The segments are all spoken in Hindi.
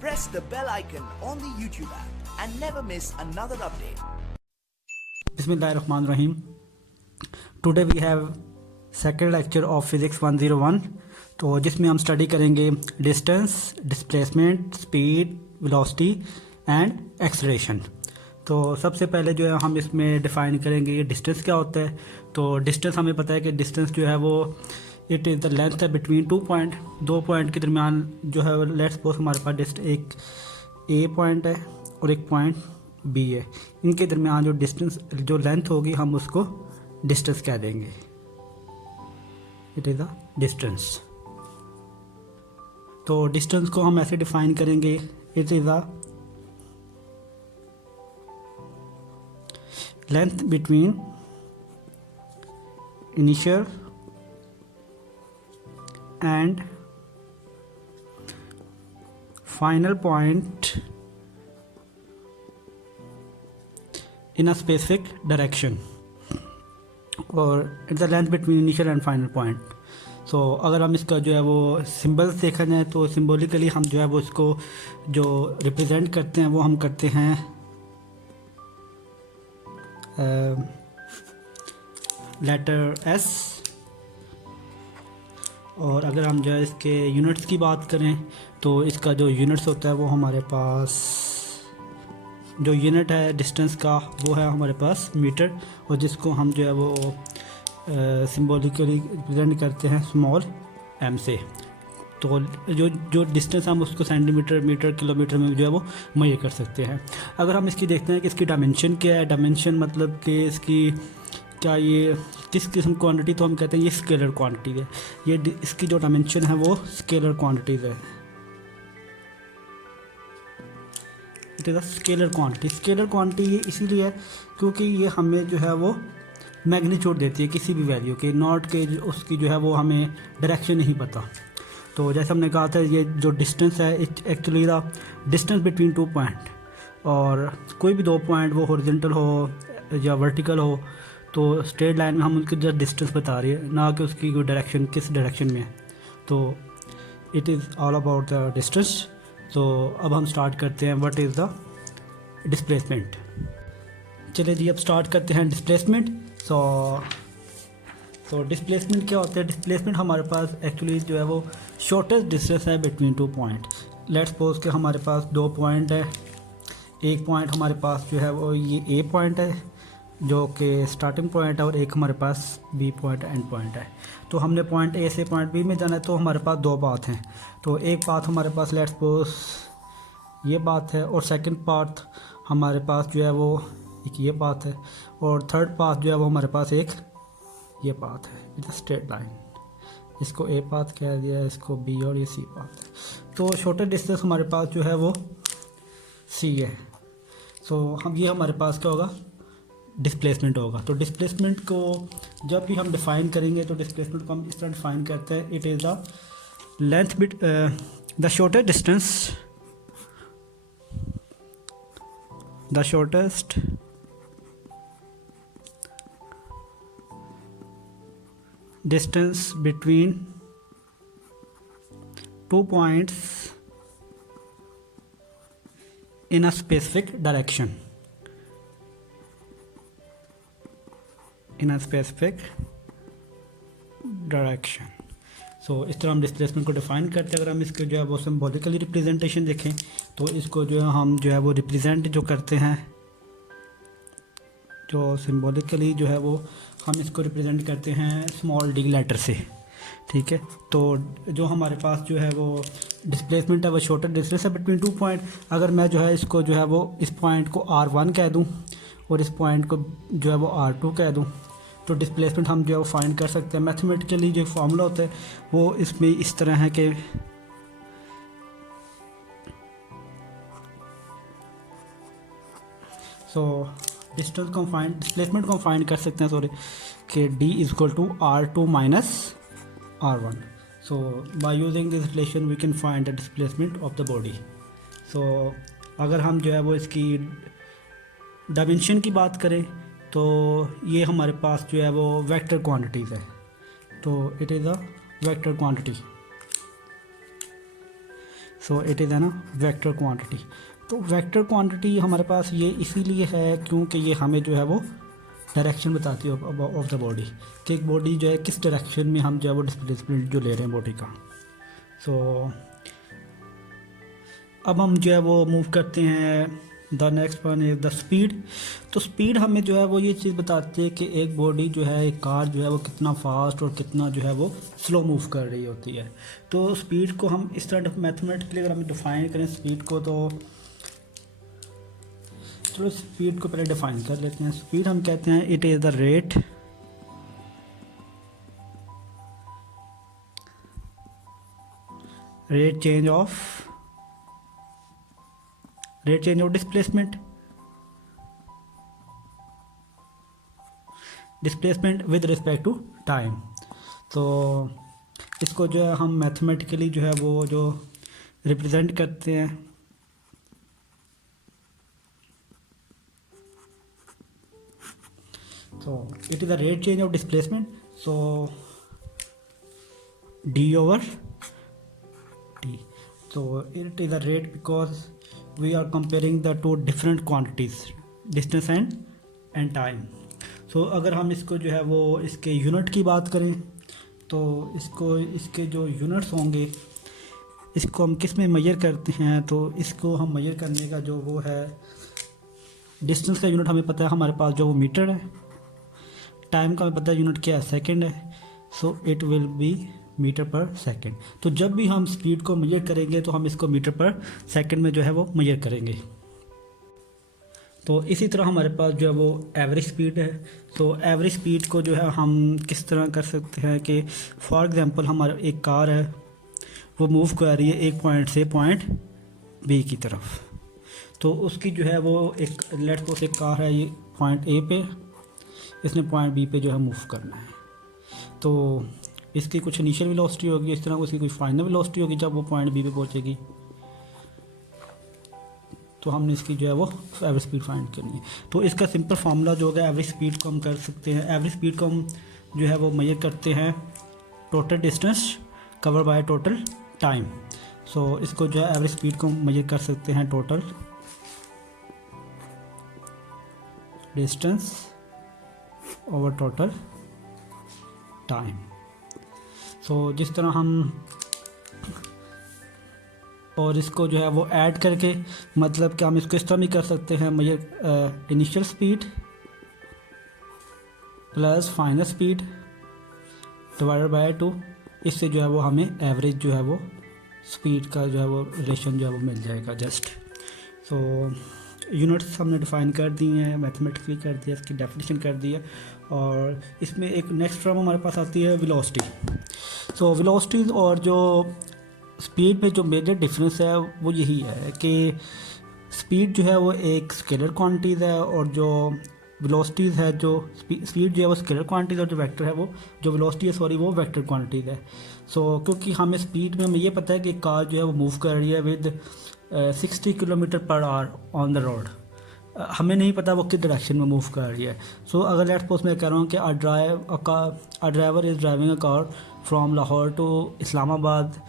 Press the bell icon on the YouTube app and never miss another update. Bismillahirrahmanirrahim. Today we have second lecture of Physics 101 तो जिसमें हम स्टडी करेंगे distance, displacement, speed, velocity and acceleration. तो सबसे पहले जो है हम इसमें डिफ़ाइन करेंगे डिस्टेंस क्या होता है। तो डिस्टेंस हमें पता है कि डिस्टेंस जो है वो इट इज़ द लेंथ है बिटवीन दो पॉइंट के दरमियान जो है लेट्स सपोज हमारे पास एक ए पॉइंट है और एक पॉइंट बी है। इनके दरमियान जो डिस्टेंस जो लेंथ होगी हम उसको डिस्टेंस कह देंगे। It is the distance. तो डिस्टेंस को हम ऐसे डिफाइन करेंगे, it is the length between initial and final point in a specific direction और it's the length between initial and final point। so अगर हम इसका जो है वो सिंबल्स देखा जाए तो सिम्बोलिकली हम जो है वो इसको जो रिप्रेजेंट करते हैं वो हम करते हैं लेटर एस। और अगर हम जो है इसके यूनिट्स की बात करें तो इसका जो यूनिट्स होता है वो हमारे पास जो यूनिट है डिस्टेंस का वो है हमारे पास मीटर, और जिसको हम जो है वो सिंबॉलिकली रिप्रेजेंट करते हैं स्मॉल एम से। तो जो डिस्टेंस हम उसको सेंटीमीटर, मीटर, किलोमीटर में जो है वो मेजर कर सकते हैं। अगर हम इसकी देखते हैं कि इसकी डायमेंशन क्या है, डायमेंशन मतलब कि इसकी क्या ये किस किस्म क्वांटिटी, तो हम कहते हैं ये स्केलर क्वांटिटी है। ये इसकी जो डायमेंशन है वो स्केलर क्वांटिटीज है। It is a scalar quantity. Scalar quantity ये इसीलिए है क्योंकि ये हमें जो है वो मैग्नीट्यूड देती है किसी भी वैल्यू के, नॉट के उसकी जो है वो हमें डायरेक्शन नहीं पता। तो जैसे हमने कहा था ये जो डिस्टेंस है actually the distance between two point, और कोई भी दो पॉइंट वो हॉरिजॉन्टल हो या वर्टिकल हो तो स्ट्रेट लाइन में हम उनकी जस्ट डिस्टेंस बता रही है, ना कि उसकी कोई डायरेक्शन किस डायरेक्शन में है। तो it is all about the distance. तो अब हम स्टार्ट करते हैं व्हाट इज़ द डिस्प्लेसमेंट। चलिए जी अब स्टार्ट करते हैं डिस्प्लेसमेंट। तो डिस्प्लेसमेंट क्या होता है। डिस्प्लेसमेंट हमारे पास एक्चुअली जो है वो शॉर्टेस्ट डिस्टेंस है between two point. Let's suppose कि हमारे पास दो पॉइंट है, एक पॉइंट हमारे पास जो है वो ये ए पॉइंट है जो कि स्टार्टिंग पॉइंट है, और एक हमारे पास बी पॉइंट एंड पॉइंट है। तो हमने पॉइंट ए से पॉइंट बी में जाना है, तो हमारे पास दो पाथ हैं। तो एक पाथ हमारे पास लेट्स सपोज ये पाथ है, और सेकंड पाथ हमारे पास जो है वो एक ये पाथ है, और थर्ड पाथ जो है वो हमारे पास एक ये पाथ है। इट स्ट्रेट लाइन, इसको ए पाथ कह दिया, इसको बी और ये सी पाथ है। तो शॉर्टेस्ट डिस्टेंस हमारे पास जो है वो सी है। सो हम ये हमारे पास क्या होगा डिस्प्लेसमेंट होगा। तो डिस्प्लेसमेंट को जब भी हम डिफ़ाइन करेंगे तो डिस्प्लेसमेंट को हम इस तरह डिफ़ाइन करते हैं, it is the length bit the shortest distance between two points in a specific direction. So इस तरह हम डिस्प्लेसमेंट को डिफ़ाइन करते हैं। अगर हम इसके जो है वो सिम्बॉलिकली रिप्रेजेंटेशन देखें तो इसको जो है हम जो है वो रिप्रेजेंट जो करते हैं, जो सिम्बॉलिकली जो है वो हम इसको रिप्रेजेंट करते हैं स्मॉल डी लेटर से। ठीक है। तो जो हमारे पास जो है वो डिस्प्लेसमेंट है वो शॉर्टेस्ट डिस्टेंस है बिटवीन टू पॉइंट। अगर मैं जो है इसको जो है वो इस पॉइंट को R1 कह दूँ और इस पॉइंट को जो है वो R2 कह दूँ, तो डिस्प्लेसमेंट हम जो है वो फाइंड कर सकते हैं। मैथमेटिकली जो फार्मूला होता है वो इसमें इस तरह है कि डिस्प्लेसमेंट को हम फाइंड कर सकते हैं कि D = R2 - R1। So by using this relation we can find the displacement of the body. So अगर हम जो है वो इसकी डायमेंशन की बात करें तो ये हमारे पास जो है वो वेक्टर क्वांटिटीज़ है। तो it is a vector quantity. So it is है ना वेक्टर क्वांटिटी। तो वेक्टर क्वांटिटी हमारे पास ये इसीलिए है क्योंकि ये हमें जो है वो डायरेक्शन बताती है ऑफ द बॉडी, कि एक बॉडी जो है किस डायरेक्शन में हम जो है वो डिस्प्लेसमेंट जो ले रहे हैं बॉडी का। सो अब हम जो है वो मूव करते हैं, the next one is the speed. तो स्पीड हमें जो है वो ये चीज़ बताती है कि एक बॉडी जो है, एक कार जो है वो कितना फास्ट और कितना जो है वो स्लो मूव कर रही होती है। तो स्पीड को हम इस तरह मैथमेटिकली अगर हम डिफ़ाइन करें स्पीड को, तो चलो स्पीड को पहले डिफ़ाइन कर लेते हैं। स्पीड हम कहते हैं it is the rate change of displacement with respect to time. तो इसको जो है हम मैथमेटिकली जो है वो जो रिप्रेजेंट करते हैं, तो it is the rate change of displacement, so D over T. So it is a rate because we are comparing the two different quantities, distance and time. So अगर हम इसको जो है वो इसके यूनिट की बात करें तो इसके जो यूनिट्स होंगे, इसको हम किस में मेजर करते हैं, तो इसको हम मेजर करने का जो वो है, डिस्टेंस का यूनिट हमें पता है हमारे पास जो वो मीटर है, टाइम का हमें पता है यूनिट क्या है, सेकंड है। So it will be metre per second. तो जब भी हम स्पीड को मेजर करेंगे तो हम इसको मीटर पर सेकंड में जो है वो मेजर करेंगे। तो इसी तरह हमारे पास जो है वो एवरेज स्पीड है। तो एवरेज स्पीड को जो है हम किस तरह कर सकते हैं कि फॉर एग्जांपल हमारा एक कार है, वो मूव कर रही है एक पॉइंट से पॉइंट बी की तरफ। तो उसकी जो है वो एक लेट्स सपोज एक कार है, ये पॉइंट ए पे, इसने पॉइंट बी पे जो है मूव करना है। तो इसकी कुछ इनिशियल वेलोसिटी होगी, इस तरह उसकी कुछ फाइनल वेलोसिटी होगी जब वो पॉइंट बी पे पहुंचेगी। तो हमने इसकी जो है वो एवरेज स्पीड फाइंड करनी है। तो इसका सिंपल फार्मूला जो होगा, एवरेज स्पीड को हम कर सकते हैं, एवरेज स्पीड को हम जो है वो मेजर करते हैं total distance cover by total time. So इसको जो है एवरेज स्पीड को मेजर कर सकते हैं total distance over total time. So जिस तरह हम और इसको जो है वो ऐड करके, मतलब कि हम इसको इस तरह भी कर सकते हैं, major initial speed plus final speed divided by 2। इससे जो है वो हमें एवरेज जो है वो स्पीड का जो है वो रिलेशन जो है वो मिल जाएगा जस्ट। सो यूनिट्स हमने डिफ़ाइन कर दी हैं, मैथमेटिकली कर दिया, इसकी डेफिनेशन कर दी है। और इसमें एक नेक्स्ट टर्म हमारे पास आती है वेलोसिटी। सो वेलोसिटीज़ और जो स्पीड में जो मेजर डिफरेंस है वो यही है कि स्पीड जो है वो एक स्केलर क्वांटिटीज़ है और जो वेलोसिटीज़ है, जो स्पीड जो है वो स्केलर क्वांटिटीज़ और जो वेक्टर है वो जो वेलोसिटी है सॉरी वो वेक्टर क्वांटिटीज़ है। सो क्योंकि हमें स्पीड में हमें ये पता है कि कार जो है वो मूव कर रही है with 60 kilometre per hour on the road, हमें नहीं पता वो किस डायरेक्शन में मूव कर रही है। सो अगर लेट्स सपोज मैं कह रहा हूँ कि a driver is driving a car from Lahore to Islamabad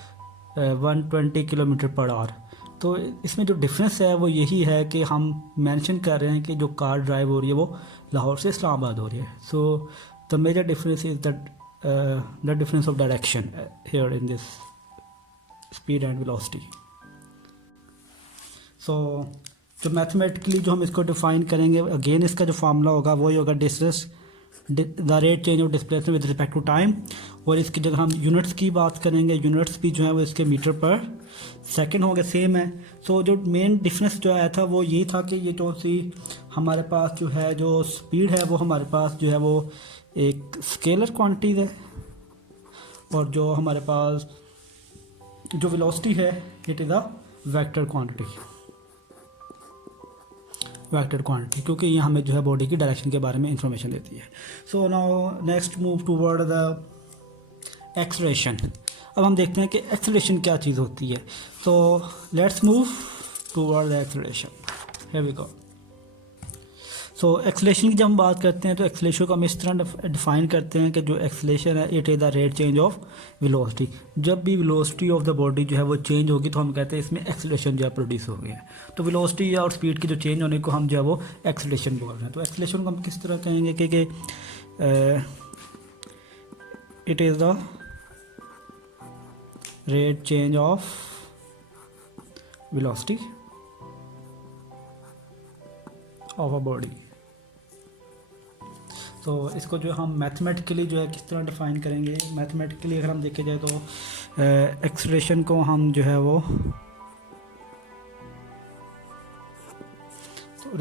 120 kilometre per hour, तो इसमें जो डिफरेंस है वो यही है कि हम मेंशन कर रहे हैं कि जो कार ड्राइव हो रही है वो लाहौर से इस्लामाबाद हो रही है। So the major difference is the difference of direction here in this speed and velocity. So जो मैथमेटिकली जो हम इसको डिफ़ाइन करेंगे, अगेन इसका जो फार्मूला होगा वही होगा distance the rate change of displacement with respect to time. और इसकी जगह हम यूनिट्स की बात करेंगे, यूनिट्स भी जो है वो इसके मीटर पर सेकंड होंगे, सेम है। सो जो मेन डिफरेंस जो आया था वो ये था कि ये जो सी हमारे पास जो है जो स्पीड है वो हमारे पास जो है वो एक स्केलर क्वांटिटी है और जो हमारे पास जो वेलोसिटी है it is a vector quantity, क्योंकि ये हमें जो है बॉडी की डायरेक्शन के बारे में इंफॉर्मेशन देती है। So now next move toward the acceleration. अब हम देखते हैं कि एक्सेलरेशन क्या चीज़ होती है। So let's move toward the acceleration, here we go. So acceleration की जब हम बात करते हैं तो एक्सेलेरेशन को हम इस तरह डिफाइन करते हैं कि जो एक्सेलेरेशन है it is the rate change of velocity. जब भी वेलोसिटी ऑफ द बॉडी जो है वो चेंज होगी तो हम कहते हैं इसमें एक्सेलेरेशन जो है प्रोड्यूस हो गया है। तो वेलोसिटी और स्पीड की जो चेंज होने को हम जो है वो एक्सेलेरेशन बोल रहे हैं। तो एक्सेलेरेशन को हम किस तरह कहेंगे कि it is the rate change of velocity of a body. तो इसको जो हम मैथमेटिकली जो है किस तरह डिफाइन करेंगे, मैथमेटिकली अगर हम देखे जाए तो एक्सेलरेशन को हम जो है वो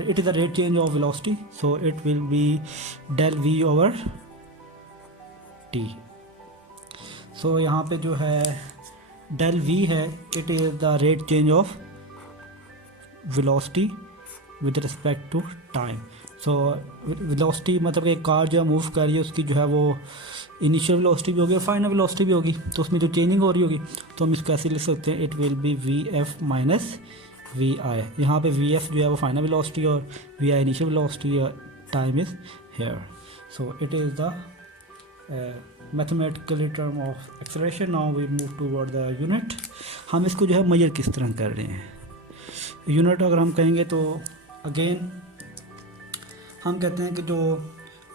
it is the rate change of velocity, so it will be del V over T. So यहाँ पे जो है डेल वी है, it is the rate change of velocity with respect to time. So velocity मतलब कि कार जो है मूव कर रही है उसकी जो है वो इनिशियल वेलोसिटी भी होगी और फाइनल वेलोसिटी भी होगी, तो उसमें जो चेंजिंग हो रही होगी तो हम इसको ऐसे लिख सकते हैं, it will be V F minus V I. यहाँ पे वी एफ जो है वो फाइनल वेलोसिटी और V I initial velocity, time is here. So it is the mathematically term of acceleration. Now we move toward the unit. हम इसको जो है मेजर किस तरह कर रहे हैं, यूनिट अगर हम कहेंगे तो अगेन हम कहते हैं कि जो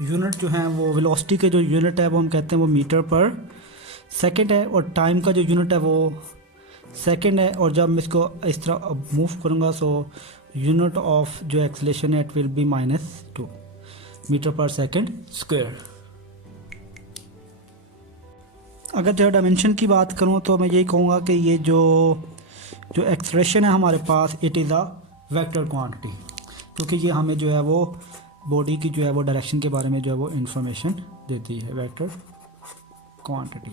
यूनिट जो है वो वेलोसिटी के जो यूनिट है वो हम कहते हैं वो मीटर पर सेकंड है, और टाइम का जो यूनिट है वो सेकंड है। और जब मैं इसको इस तरह मूव करूँगा सो यूनिट ऑफ जो एक्सेलरेशन है it will B -2 metre per second square. अगर जो डायमेंशन की बात करूँ तो मैं यही कहूँगा कि ये जो एक्सेलरेशन है हमारे पास it is a vector quantity, क्योंकि ये हमें जो है वो बॉडी की जो है वो डायरेक्शन के बारे में जो है वो इंफॉर्मेशन देती है, वेक्टर क्वांटिटी।